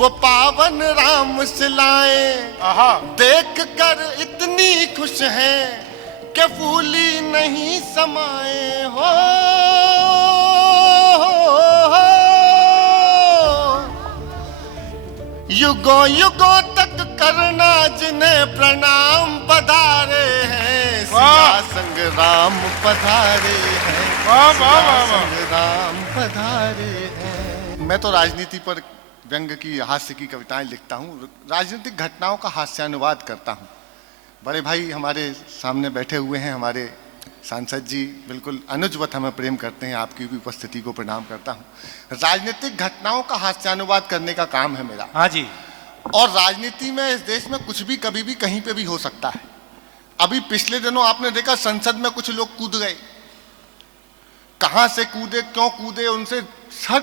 वो पावन राम सिलाएं देख कर इतनी खुश हैं कि फूली नहीं समाए हो। युगों युगों तक करना जिन्हें प्रणाम पधारे हैं, सिया संग राम पधारे हैं, सिया संग राम पधारे हैं। मैं तो राजनीति पर व्यंग की, हास्य की कविताएं लिखता हूँ, राजनीतिक घटनाओं का हास्यानुवाद करता हूँ। बड़े भाई हमारे सामने बैठे हुए हैं, हमारे सांसद जी बिल्कुल अनुजवत हमें प्रेम करते हैं, आपकी भी उपस्थिति को प्रणाम करता हूँ। राजनीतिक घटनाओं का हास्यानुवाद करने का काम है मेरा। हाँ जी। और राजनीति में इस देश में कुछ भी कभी भी कहीं पे भी हो सकता है। अभी पिछले दिनों आपने देखा संसद में कुछ लोग कूद गए, कहां से कूदे, क्यों कूदे, उनसे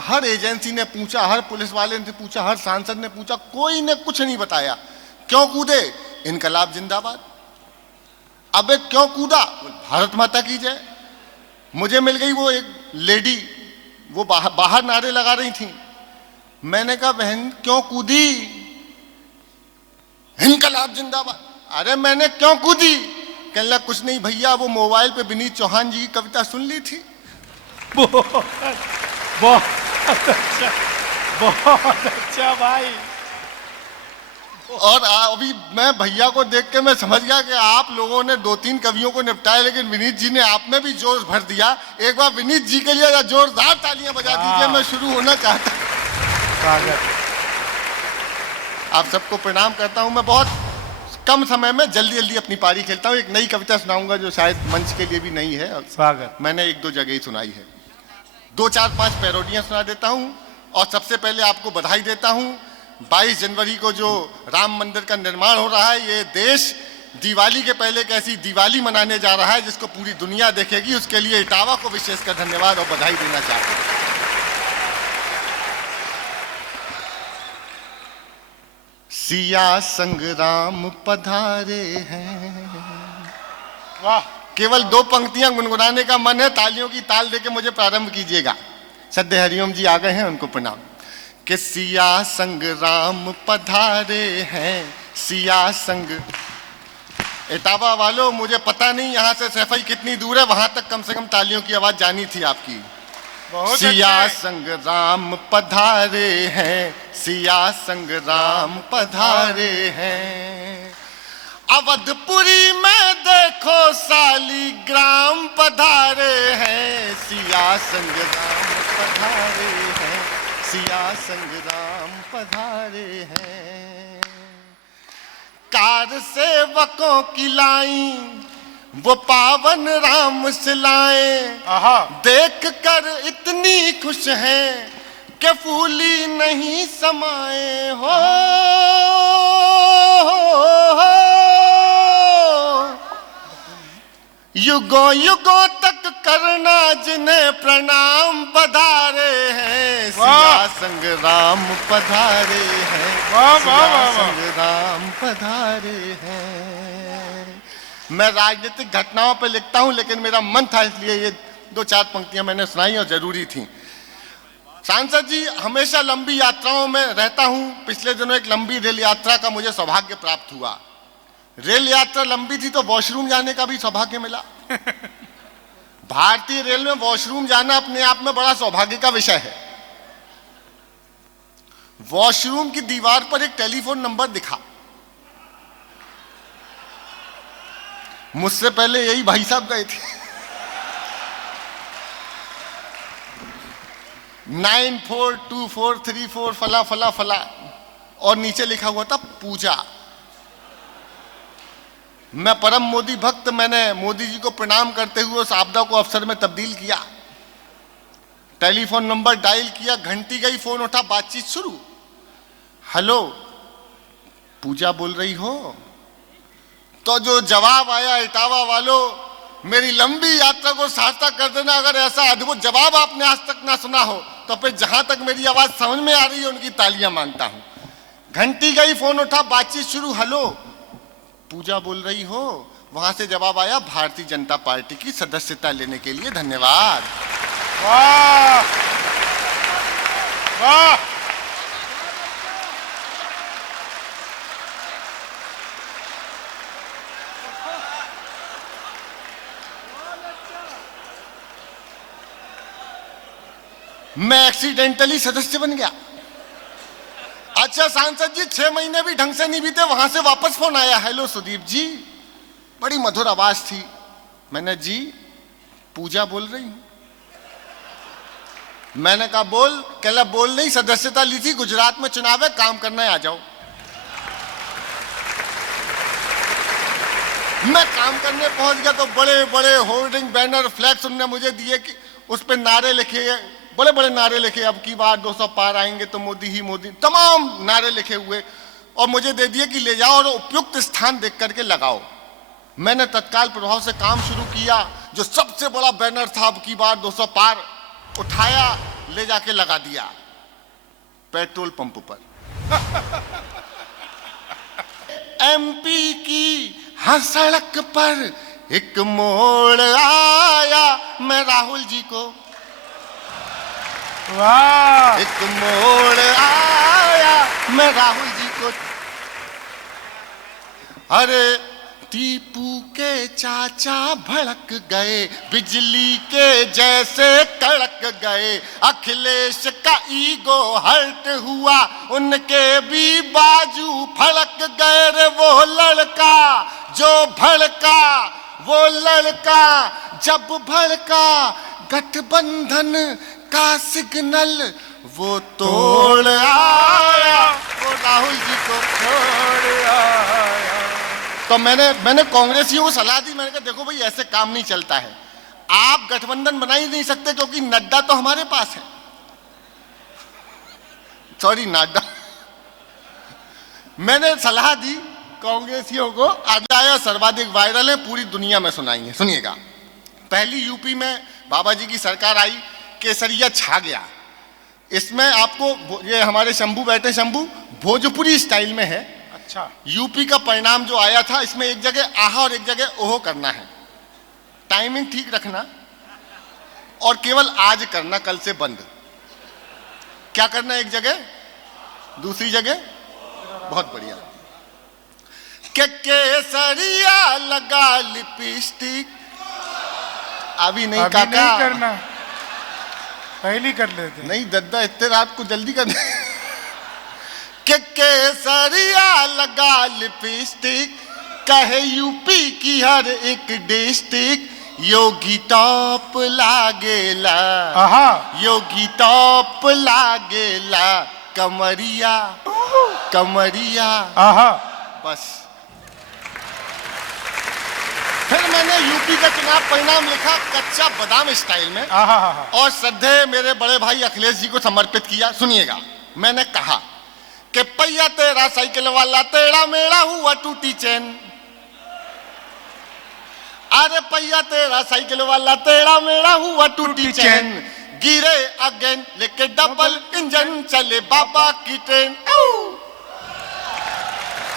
हर एजेंसी ने पूछा, हर पुलिस वाले ने पूछा, हर सांसद ने पूछा, कोई ने कुछ नहीं बताया। क्यों कूदे? इनकलाब जिंदाबाद। अबे क्यों कूदा? भारत माता की जय। मुझे मिल गई वो एक लेडी, वो बाहर नारे लगा रही थी। मैंने कहा बहन क्यों कूदी? इनकलाब जिंदाबाद। अरे मैंने क्यों कूदी? कहने लगा कुछ नहीं भैया, वो मोबाइल पे विनीत चौहान जी की कविता सुन ली थी। बहुत अच्छा भाई। और अभी मैं भैया को देख के मैं समझ गया कि आप लोगों ने 2-3 कवियों को निपटाया, लेकिन विनीत जी ने आप में भी जोश भर दिया। एक बार विनीत जी के लिए जोरदार तालियां बजा दीजिए। मैं शुरू होना चाहता हूं। आप सबको प्रणाम करता हूं। मैं बहुत कम समय में जल्दी अपनी पारी खेलता हूं। एक नई कविता सुनाऊंगा जो शायद मंच के लिए भी नई है। स्वागत। मैंने 1-2 जगह ही सुनाई है। 2-4-5 पैरोडियां सुना देता हूं। और सबसे पहले आपको बधाई देता हूं। 22 जनवरी को जो राम मंदिर का निर्माण हो रहा है, ये देश दिवाली के पहले कैसी दिवाली मनाने जा रहा है जिसको पूरी दुनिया देखेगी। उसके लिए इटावा को विशेषकर धन्यवाद और बधाई देना चाहता हूं। सिया संग राम पधारे हैं। वाह। केवल 2 पंक्तियां गुनगुनाने का मन है। तालियों की ताल देके मुझे प्रारंभ कीजिएगा। सद्य हरिओम जी आ गए हैं, उनको प्रणाम। कि सिया संग राम पधारे हैं, सिया संग। इटावा वालों, मुझे पता नहीं यहाँ से सैफई कितनी दूर है, वहां तक कम से कम तालियों की आवाज जानी थी आपकी। सिया संग राम पधारे हैं, सिया संग राम पधारे हैं। अवधपुरी में देखो सालीग्राम पधारे हैं, सिया संग राम पधारे हैं, सिया संग राम पधारे हैं। कार सेवकों की लाई वो पावन राम सिलाएं देख कर इतनी खुश हैं कि फूली नहीं समाए हो। युगों युगों तक करना जिन्हें प्रणाम पधारे हैं, सिया संग राम पधारे हैं, सिया संग राम पधारे हैं। मैं राजनीतिक घटनाओं पर लिखता हूं, लेकिन मेरा मन था इसलिए ये 2-4 पंक्तियां मैंने सुनाई और जरूरी थी। सांसद जी, हमेशा लंबी यात्राओं में रहता हूं। पिछले दिनों एक लंबी रेल यात्रा का मुझे सौभाग्य प्राप्त हुआ। रेल यात्रा लंबी थी तो वॉशरूम जाने का भी सौभाग्य मिला। भारतीय रेल में वॉशरूम जाना अपने आप में बड़ा सौभाग्य का विषय है। वॉशरूम की दीवार पर एक टेलीफोन नंबर दिखा। मुझसे पहले यही भाई साहब गए थे। 942434 फला फला फला, और नीचे लिखा हुआ था पूजा। मैं परम मोदी भक्त, मैंने मोदी जी को प्रणाम करते हुए उस आपदा को अवसर में तब्दील किया। टेलीफोन नंबर डायल किया, घंटी गई, फोन उठा, बातचीत शुरू। हेलो, पूजा बोल रही हो? तो जो जवाब आया, इटावा वालों, मेरी लंबी यात्रा को सार्थक कर देना। अगर ऐसा अद्भुत जवाब आपने आज तक ना सुना हो तो फिर जहां तक मेरी आवाज समझ में आ रही है उनकी तालियां मांगता हूं। घंटी गई, फोन उठा, बातचीत शुरू। हेलो, पूजा बोल रही हो? वहां से जवाब आया, भारतीय जनता पार्टी की सदस्यता लेने के लिए धन्यवाद। वाह वाह। मैं एक्सीडेंटली सदस्य बन गया। अच्छा सांसद जी, 6 महीने भी ढंग से नहीं बीते, वहां से वापस फोन आया, हेलो सुदीप जी, बड़ी मधुर आवाज थी। मैंने जी पूजा बोल रही हूं। मैंने कहा बोल। कहला बोल नहीं, सदस्यता ली थी, गुजरात में चुनाव है, काम करना है, आ जाओ। मैं काम करने पहुंच गया तो बड़े बड़े होर्डिंग बैनर फ्लैक्स उन्होंने मुझे दिए कि उस पर नारे लिखे, बड़े बड़े नारे लिखे, अब की बार 200 पार आएंगे तो मोदी ही मोदी, तमाम नारे लिखे हुए, और मुझे दे दिए कि ले जाओ और उपयुक्त स्थान देख करके लगाओ। मैंने तत्काल प्रभाव से काम शुरू किया। जो सबसे बड़ा बैनर था अब की बार 200 पार, उठाया, ले जाके लगा दिया पेट्रोल पंप पर। एमपी की हर सड़क पर एक मोड़ आया, मैं राहुल जी को, वाह, एक मोड़ आया, मैं राहुल जी को। अरे टीपू के चाचा भड़क गए, बिजली के जैसे कड़क गए, अखिलेश का ईगो हर्ट हुआ, उनके भी बाजू फड़क गए। रे वो लड़का जो भड़का, वो लड़का जब भड़का, गठबंधन का सिग्नल वो तोड़ आया, वो राहुल जी को छोड़ आया। तो मैंने कांग्रेसियों को सलाह दी, मैंने कहा देखो भाई ऐसे काम नहीं चलता है, आप गठबंधन बना ही नहीं सकते क्योंकि नड्डा तो हमारे पास है, सॉरी नड्डा। मैंने सलाह दी कांग्रेसियों को, आज आया सर्वाधिक वायरल है, पूरी दुनिया में सुनाई है, सुनिएगा। पहली यूपी में बाबा जी की सरकार आई, केसरिया छा गया। इसमें आपको ये हमारे शंभू बैठे, शंभू भोजपुरी स्टाइल में है। अच्छा, यूपी का परिणाम जो आया था, इसमें एक जगह आहा और एक जगह ओहो करना है, टाइमिंग ठीक रखना, और केवल आज करना, कल से बंद। क्या करना है एक जगह, दूसरी जगह, बहुत बढ़िया। के केसरिया लगा लिपस्टिक, अभी नहीं अभी काका, नहीं करना, पहली कर लेते। नहीं दद्दा, इतने रात को जल्दी कर के केसरिया लगा लिपस्टिक, कहे यूपी की हर एक डिस्ट्रिक्ट, योगी टॉप लागेला, योगी टॉप लागेला, कमरिया कमरिया, बस। फिर मैंने यूपी का चुनाव परिणाम लिखा कच्चा बादाम स्टाइल में, और श्रद्धेय मेरे बड़े भाई अखिलेश जी को समर्पित किया। सुनिएगा, मैंने कहा कि पहिया तेरा साइकिल वाला, तेरा मेरा हुआ टूटी चैन। अरे पहिया तेरा साइकिल वाला, तेरा मेरा हुआ टूटी चैन, गिरे अगेन लेके डबल इंजन, चले बाबा की ट्रेन।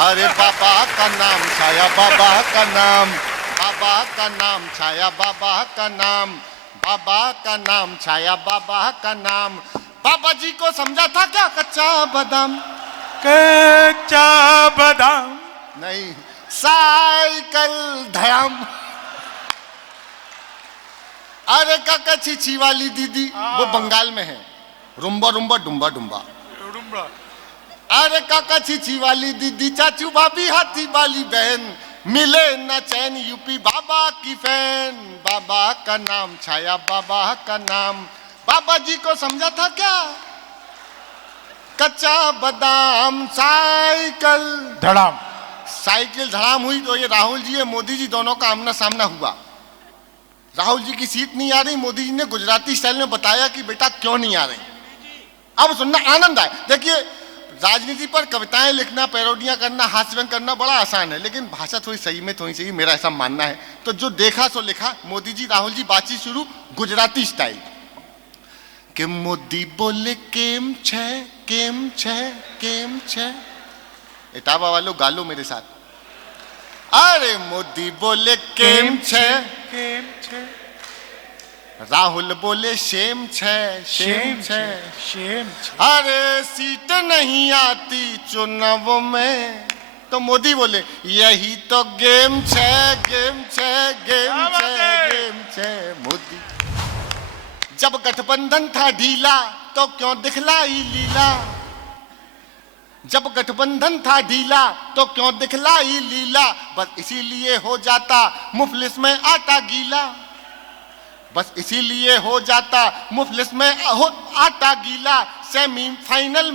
अरे बाबा का नाम छाया, बाबा का नाम, बाबा का नाम छाया, बाबा का नाम, बाबा का नाम छाया, बाबा का नाम। बाबा जी को समझा था क्या कच्चा बादाम, कच्चा बादाम नहीं, साइकिल धड़ाम। अरे काका छीछी वाली दीदी, वो बंगाल में है, रुम्बा रुम्बा डुम्बा डुम्बा। अरे काका छीछी वाली दीदी, चाचू भाभी हाथी वाली बहन, मिले न चैन, यूपी बाबा की फैन। बाबा का नाम छाया, बाबा का नाम। बाबा जी को समझा था क्या कच्चा बादाम, साइकिल धड़ाम। साइकिल धड़ाम हुई तो ये राहुल जी और मोदी जी दोनों का आमना सामना हुआ। राहुल जी की सीट नहीं आ रही, मोदी जी ने गुजराती स्टाइल में बताया कि बेटा क्यों नहीं आ रही। अब सुनना आनंद आए। देखिए राजनीति पर कविताएं लिखना, पैरोडियां करना, हास्य व्यंग करना बड़ा आसान है, लेकिन भाषा थोड़ी सही में थोड़ी सही, मेरा ऐसा मानना है। तो जो देखा सो लिखा। मोदी जी राहुल जी बातचीत शुरू गुजराती स्टाइल के। मोदी बोले केम छे केम छे केम छे। इटावा वालों गालो मेरे साथ। अरे मोदी बोले केम छे केम छे। राहुल बोले शेम छे शेम छे शेम छे। अरे सीट नहीं आती चुनाव में, तो मोदी बोले यही तो गेम छे गेम छे गेम छे गेम छे। मोदी जब गठबंधन था ढीला तो क्यों दिखलाई लीला, जब गठबंधन था ढीला तो क्यों दिखलाई लीला, बस इसीलिए हो जाता मुफलिस में आटा गीला, बस इसीलिए हो जाता मुफलिस में आटा गीला। सेमीफाइनल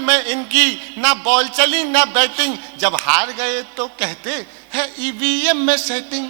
में इनकी ना बॉल चली ना बैटिंग, जब हार गए तो कहते हैं ईवीएम में सेटिंग।